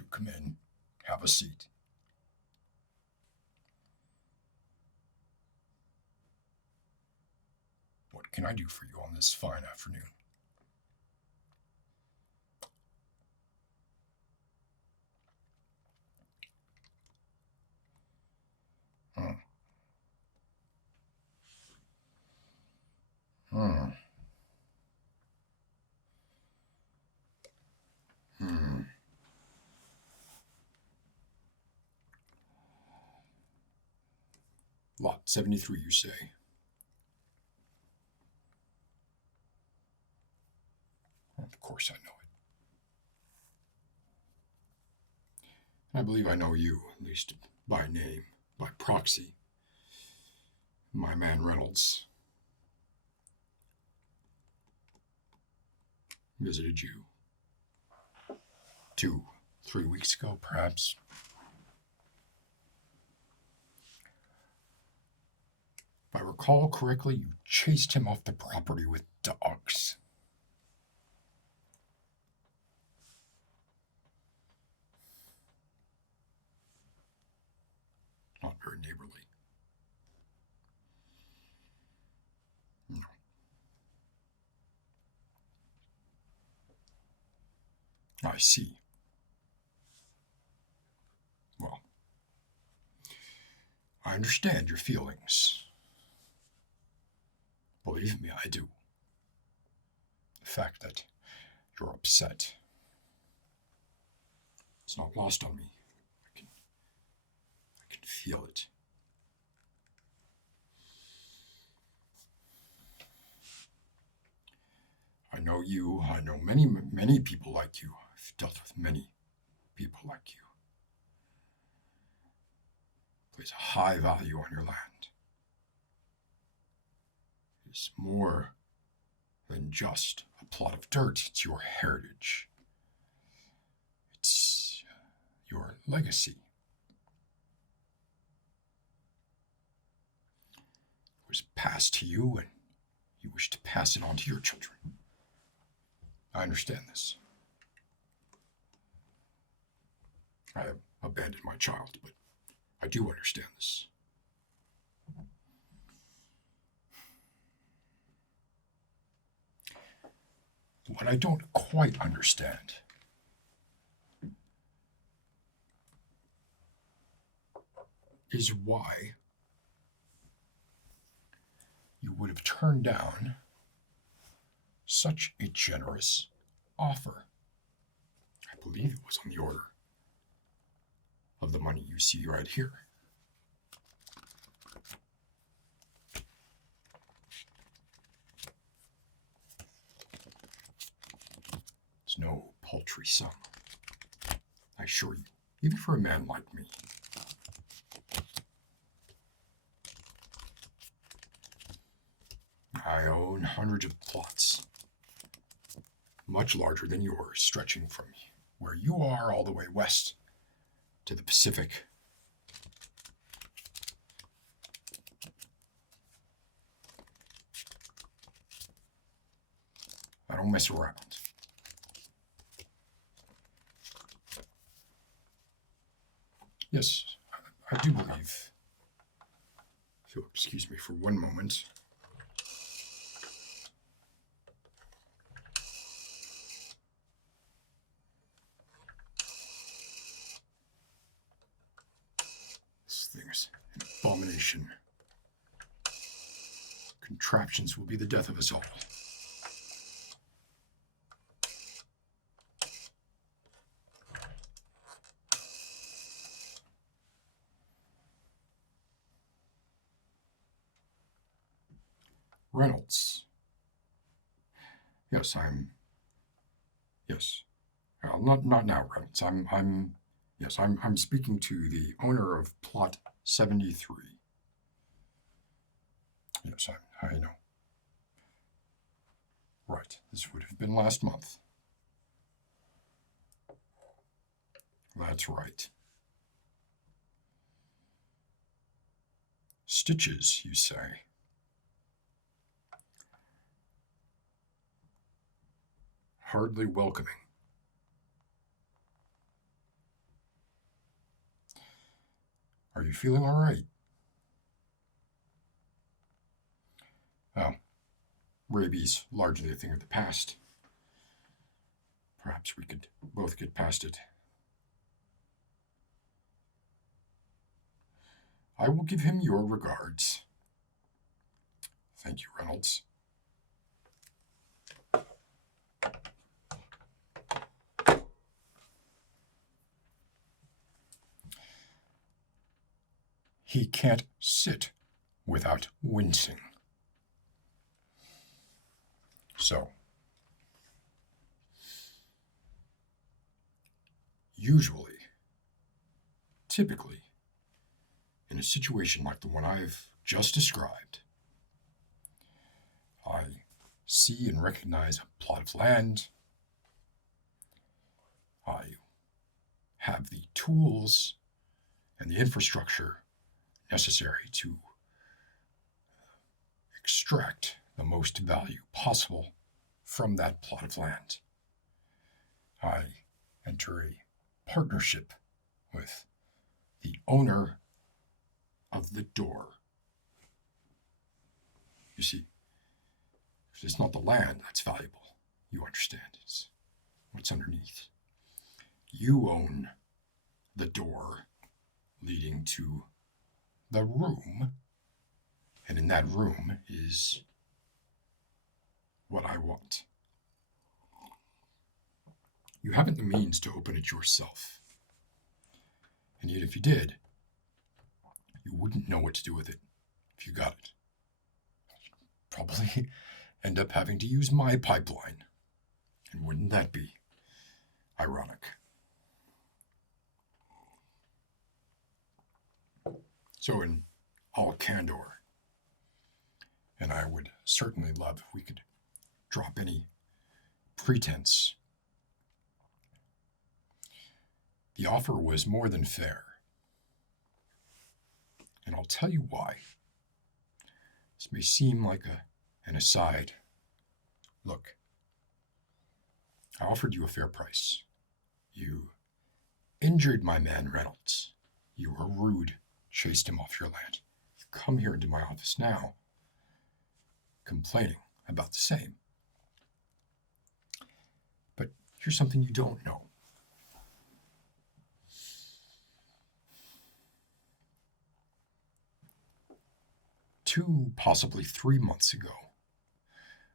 Do come in. Have a seat. What can I do for you on this fine afternoon? Hmm. Hmm. Hmm. Lot 73, you say? Of course I know it. I believe I know you, at least by name, by proxy. My man Reynolds visited you 2-3 weeks ago, perhaps. If I recall correctly, you chased him off the property with dogs. Not very neighborly. No. I see. Well, I understand your feelings. Believe me, I do. The fact that you're upset, it's not lost on me. I can feel it. I know you. I know many people like you. I've dealt with many people like you. Place a high value on your land. It's more than just a plot of dirt. It's your heritage. It's your legacy. It was passed to you, and you wish to pass it on to your children. I understand this. I have abandoned my child, but I do understand this. What I don't quite understand is why you would have turned down such a generous offer. I believe it was on the order of the money you see right here. It's no paltry sum, I assure you, even for a man like me. I own hundreds of plots, much larger than yours, stretching from where you are all the way west to the Pacific. I don't mess around. Yes, I do believe. If you'll excuse me for one moment. This thing's an abomination. Contraptions will be the death of us all. Reynolds. Yes, yes. Not now, Reynolds. I'm speaking to the owner of plot 73. Yes, I know. Right, this would have been last month. That's right. Stitches, you say? Hardly welcoming. you feeling all right? Well, rabies, largely a thing of the past. Perhaps we could both get past it. I will give him your regards. Thank you, Reynolds. He can't sit without wincing. So, usually, typically, in a situation like the one I've just described, I see and recognize a plot of land. I have the tools and the infrastructure necessary to extract the most value possible from that plot of land. I enter a partnership with the owner of the door. You see, it's not the land that's valuable. You understand. It's what's underneath. You own the door leading to the room, and in that room is what I want. You haven't the means to open it yourself. And yet if you did, you wouldn't know what to do with it if you got it. Probably end up having to use my pipeline. And wouldn't that be ironic? So in all candor, and I would certainly love if we could drop any pretense, the offer was more than fair. And I'll tell you why. This may seem like an aside. Look, I offered you a fair price. You injured my man Reynolds. You were rude, chased him off your land. You come here into my office now, complaining about the same. But here's something you don't know. 2, possibly 3 months ago,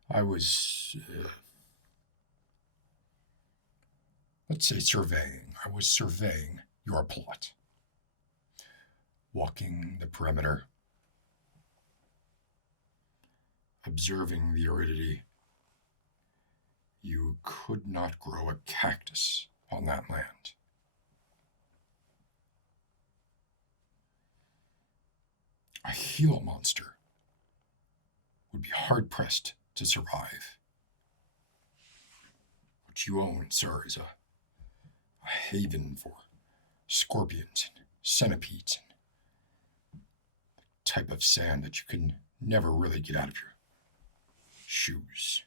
I was, let's say surveying. I was surveying your plot. Walking the perimeter, observing the aridity. You could not grow a cactus on that land. A Gila monster would be hard-pressed to survive. What you own, sir, is a haven for scorpions and centipedes and the type of sand that you can never really get out of your shoes.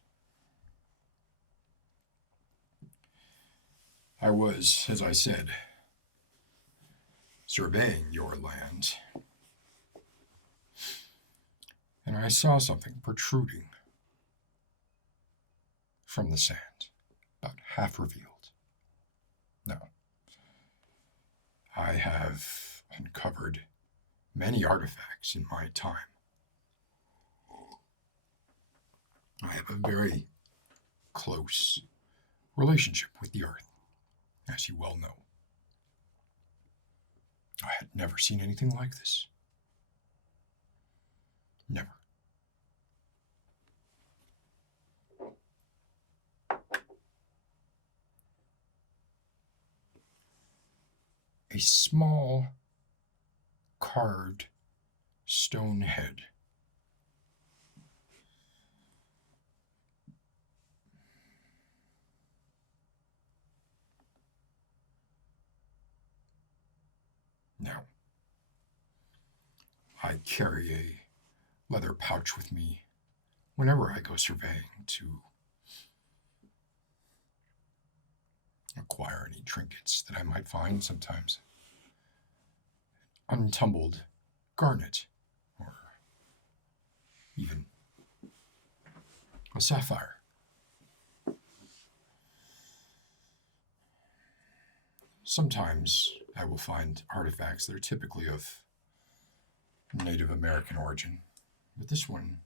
I was, as I said, surveying your land, and I saw something protruding from the sand, about half revealed. Now, I have uncovered many artifacts in my time. I have a very close relationship with the earth, as you well know. I had never seen anything like this. Never. A small carved stone head. Now, I carry a leather pouch with me whenever I go surveying to acquire any trinkets that I might find. Sometimes untumbled garnet, or even a sapphire. Sometimes I will find artifacts that are typically of Native American origin, but this one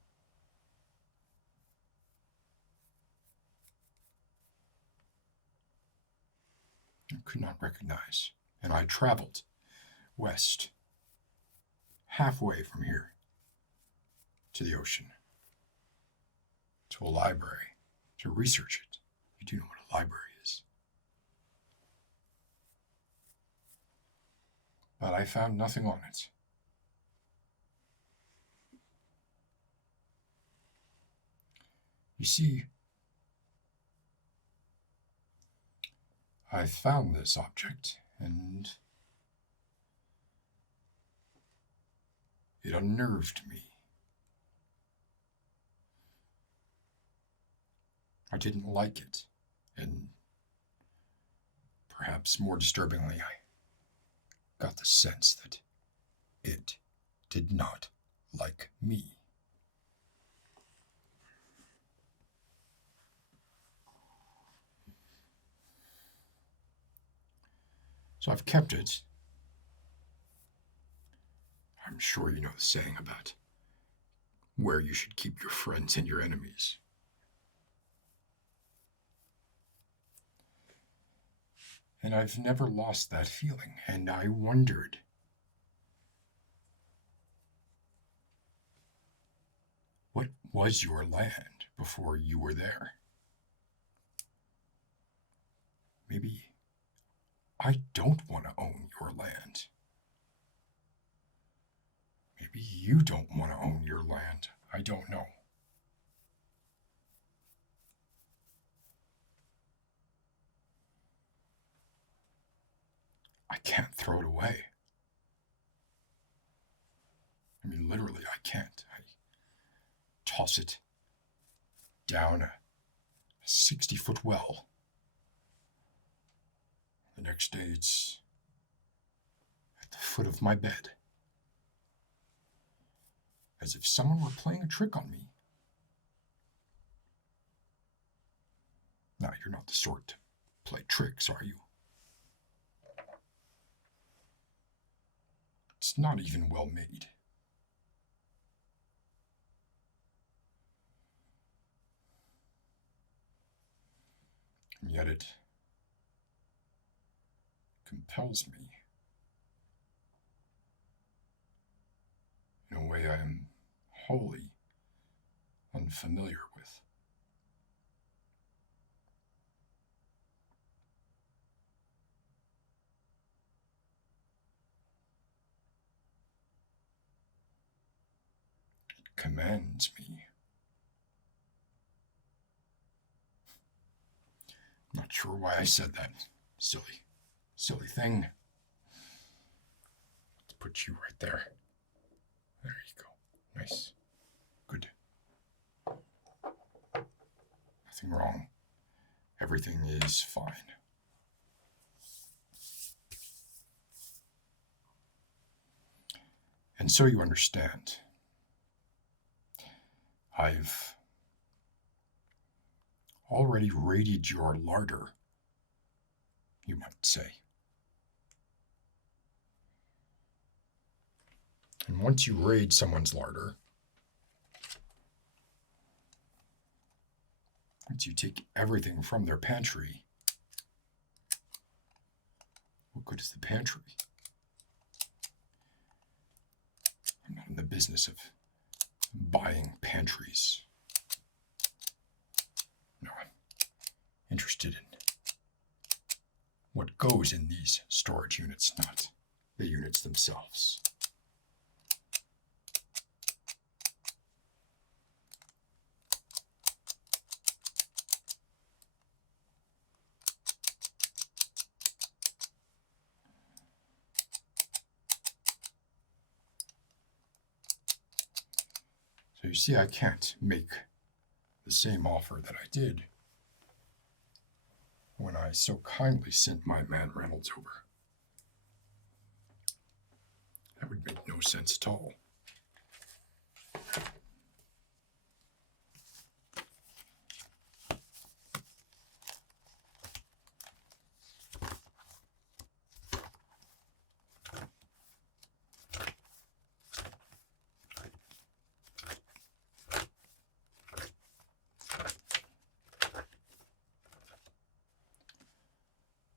I could not recognize, and I traveled west halfway from here to the ocean, to a library, to research it. You do know what a library is. But I found nothing on it. You see, I found this object, and it unnerved me. I didn't like it, and perhaps more disturbingly, I got the sense that it did not like me. So I've kept it. I'm sure you know the saying about where you should keep your friends and your enemies. And I've never lost that feeling, and I wondered, what was your land before you were there? Maybe I don't want to own your land. Maybe you don't want to own your land. I don't know. I can't throw it away. I mean, literally, I can't. I toss it down a 60-foot well. The next day, it's at the foot of my bed. As if someone were playing a trick on me. Now, you're not the sort to play tricks, are you? It's not even well made. And yet it compels me in a way I am wholly unfamiliar with. It commands me. Not sure why I said that. Silly thing. Let's put you right there. There you go. Nice. Good. Nothing wrong. Everything is fine. And so you understand. I've already raided your larder, you might say. And once you raid someone's larder, once you take everything from their pantry, what good is the pantry? I'm not in the business of buying pantries. No, I'm interested in what goes in these storage units, not the units themselves. So you see, I can't make the same offer that I did when I so kindly sent my man Reynolds over. That would make no sense at all.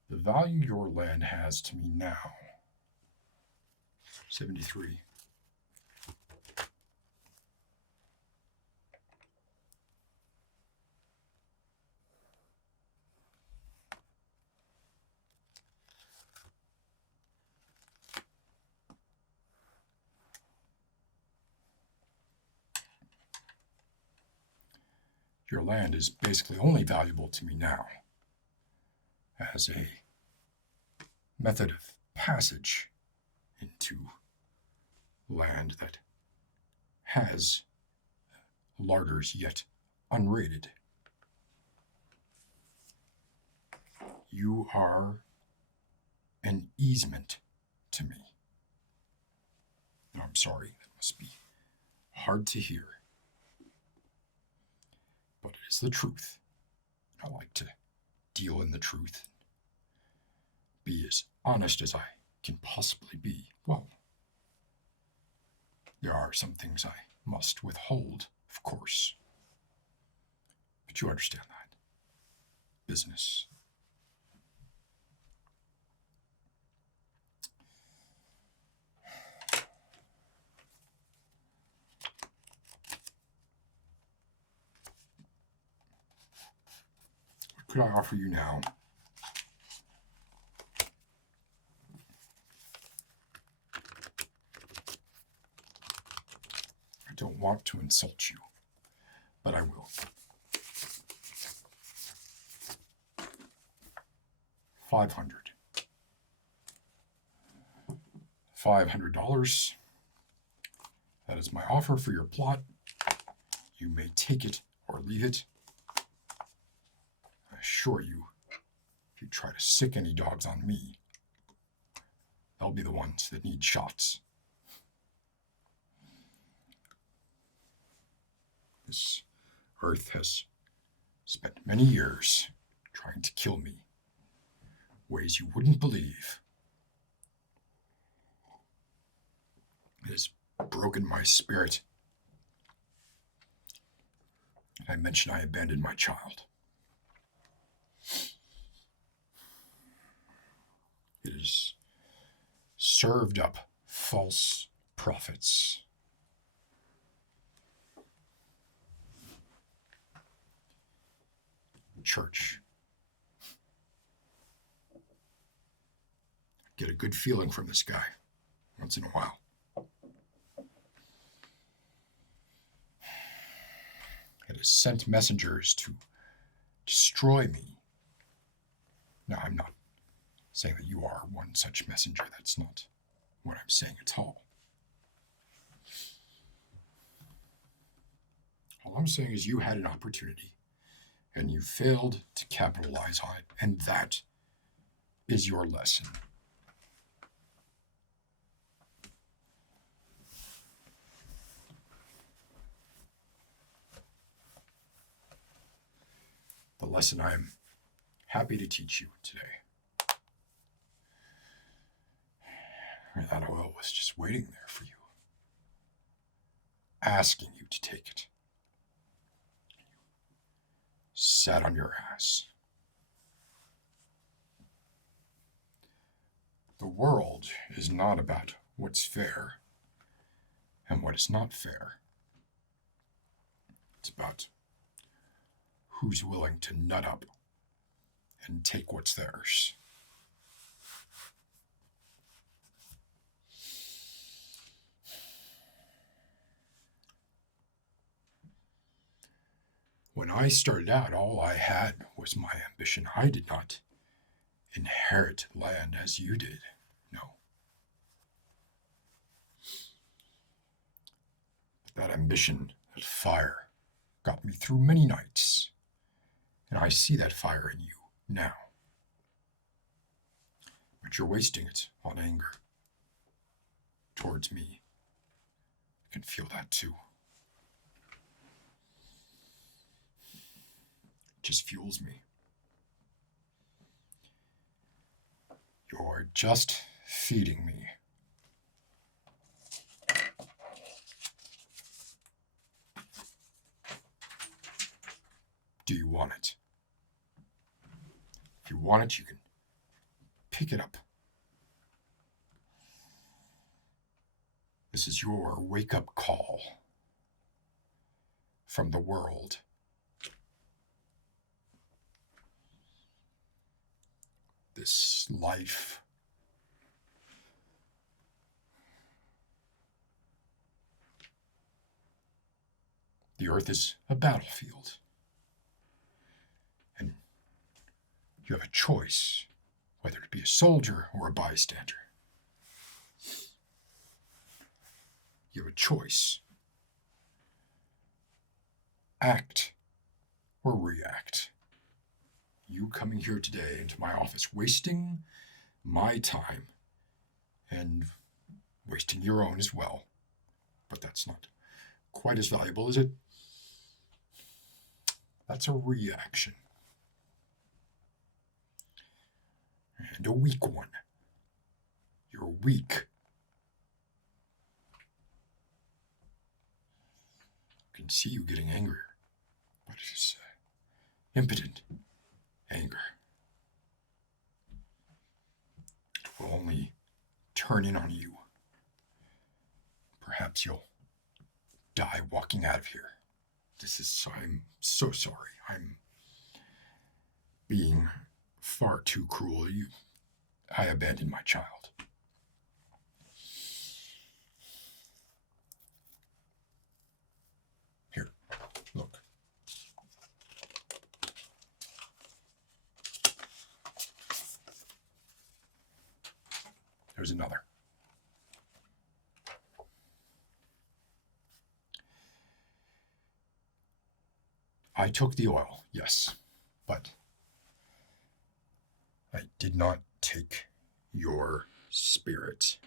The value your land has to me now, 73. Your land is basically only valuable to me now as a method of passage into land that has larders yet unrated. You are an easement to me. I'm sorry, that must be hard to hear. But it is the truth. I like to deal in the truth. Be as honest as I can possibly be. Well, there are some things I must withhold, of course. But you understand that. Business. What could I offer you now? I don't want to insult you, but I will. $500. That is my offer for your plot. You may take it or leave it. I assure you, if you try to sick any dogs on me, they'll be the ones that need shots. This earth has spent many years trying to kill me, ways you wouldn't believe. It has broken my spirit. I mentioned I abandoned my child. It has served up false prophets. Church. Get a good feeling from this guy once in a while. It has sent messengers to destroy me. Now, I'm not saying that you are one such messenger. That's not what I'm saying at all. All I'm saying is you had an opportunity and you failed to capitalize on it, and that is your lesson. The lesson I am happy to teach you today. That oil was just waiting there for you, asking you to take it. Sat on your ass. The world is not about what's fair and what is not fair. It's about who's willing to nut up and take what's theirs. When I started out, all I had was my ambition. I did not inherit land as you did. No. But that ambition, that fire, got me through many nights. And I see that fire in you now. But you're wasting it on anger. towards me. I can feel that too. It just fuels me. You're just feeding me. Do you want it? If you want it, you can pick it up. This is your wake-up call from the world. This life. The earth is a battlefield. And you have a choice whether to be a soldier or a bystander. You have a choice. Act or react. You coming here today into my office, wasting my time and wasting your own as well. But that's not quite as valuable, is it? That's a reaction. And a weak one. You're weak. I can see you getting angrier, but it is impotent anger. It will only turn in on you. Perhaps you'll die walking out of here. I'm so sorry. I'm being far too cruel. I abandoned my child. Here, look. There's another. I took the oil, yes, but I did not take your spirit.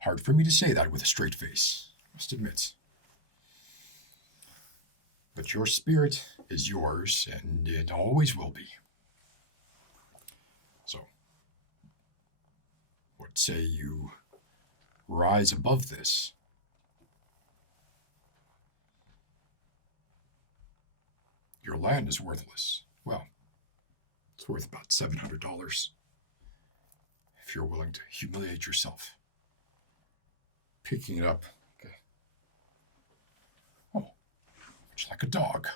Hard for me to say that with a straight face, I must admit. But your spirit is yours, and it always will be. So, what say you rise above this? Your land is worthless. Well, it's worth about $700. If you're willing to humiliate yourself. Picking it up. Okay. Oh, much like a dog.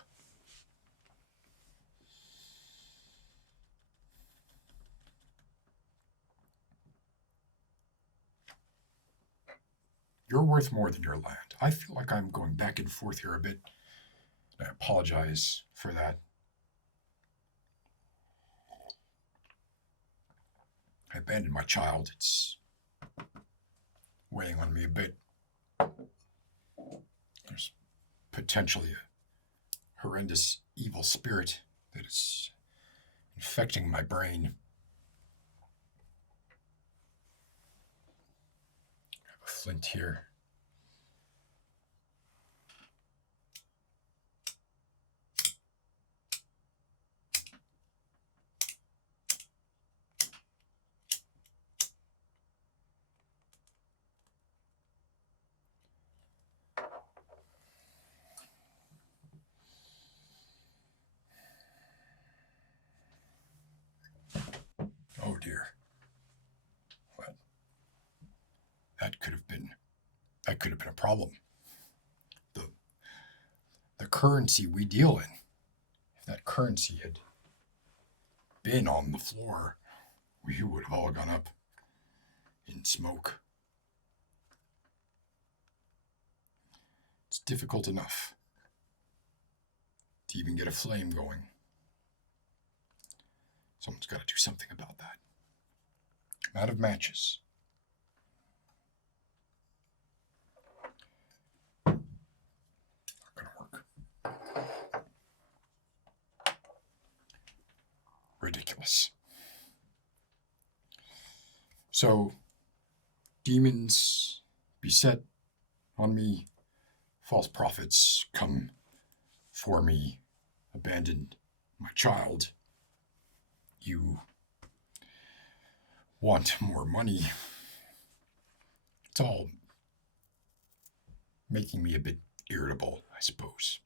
You're worth more than your land. I feel like I'm going back and forth here a bit. I apologize for that. I abandoned my child. It's weighing on me a bit. There's potentially a horrendous evil spirit that is infecting my brain. I have a flint here. Oh dear. Well, that could have been a problem. The currency we deal in, if that currency had been on the floor, we would have all gone up in smoke. It's difficult enough to even get a flame going. Someone's got to do something about that. I'm out of matches. Not gonna work. Yes. So, demons beset on me, false prophets come for me, abandoned my child. You want more money. It's all making me a bit irritable, I suppose.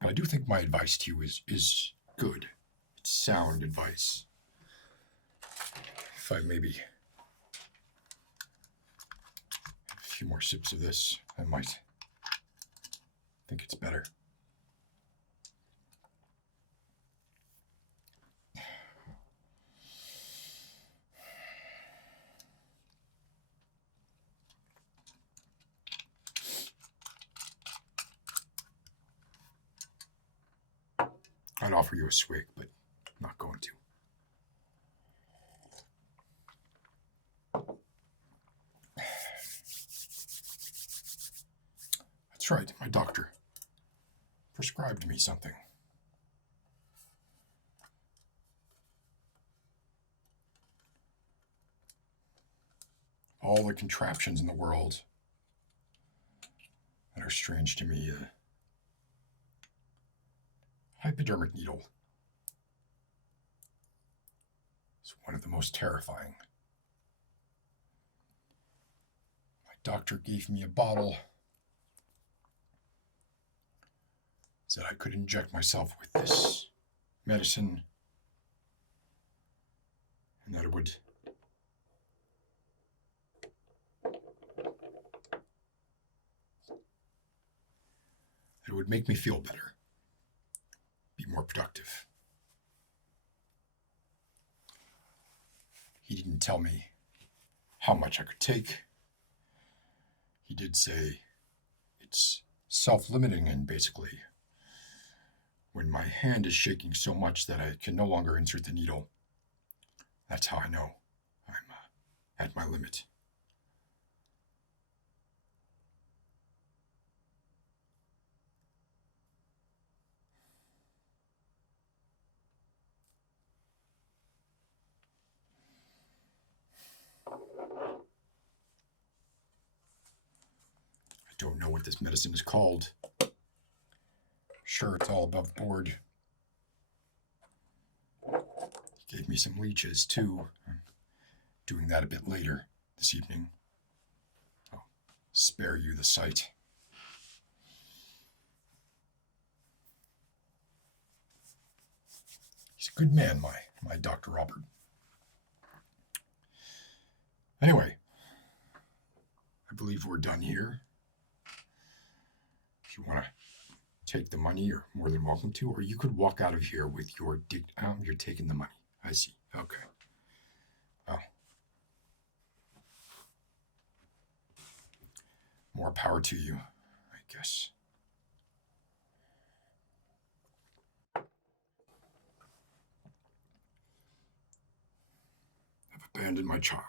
But I do think my advice to you is good. It's sound advice. If I maybe have a few more sips of this, I might think it's better. I'd offer you a swig, but I'm not going to. That's right, my doctor prescribed me something. All the contraptions in the world that are strange to me. Hypodermic needle is one of the most terrifying. My doctor gave me a bottle, said I could inject myself with this medicine, and that it would make me feel better, be more productive. He didn't tell me how much I could take. He did say it's self-limiting, and basically, when my hand is shaking so much that I can no longer insert the needle, that's how I know I'm at my limit. I don't know what this medicine is called. Sure, it's all above board. He gave me some leeches, too. I'm doing that a bit later this evening. I'll spare you the sight. He's a good man, my Dr. Robert. Anyway, I believe we're done here. If you want to take the money, you're more than welcome to, or you could walk out of here with your you're taking the money. I see. Okay. Well, more power to you, I guess. I've abandoned my child.